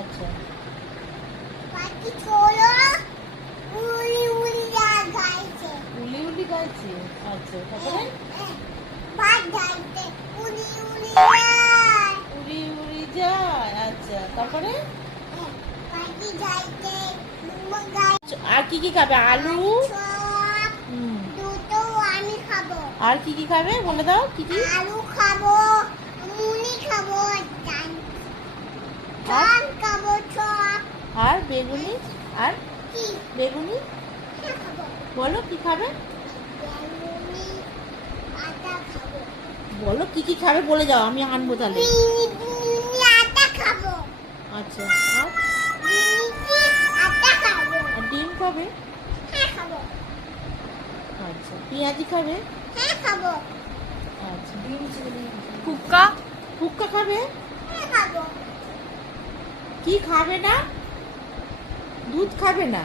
আচ্ছা পাখি ছোড়ো উড়ি উড়ি গাইছে উলি উলি গাইছে। আচ্ছা তারপরে ভাত গাইছে উড়ি উড়ি যায় উড়ি উড়ি যায়। আচ্ছা তারপরে পাখি গাইছে মুমা গাইছে আর কি কি খাবে? আলু। সব হুম। দুটো আমি খাবো আর কি কি খাবে বলে দাও, কি কি? আলু খাবো মুনি খাবো চাল খাবো সব আর বেগুনি। আর কি বেগুনি খাবো বলো কি খাবে? বেগুনি আটা খাবো বলো কি কি খাবে বলে যাও, আমি আনবো তাহলে। মিনি আটা খাবো আচ্ছা আর মিনি আটা খাবো আর ডিম খাবে। হ্যাঁ খাবো আচ্ছা পেঁয়াজি খাবে। হ্যাঁ খাবো আচ্ছা ফুক্কা ফুক্কা খাবে। হ্যাঁ খাবো কি খাবে না? দুধ খাবে না।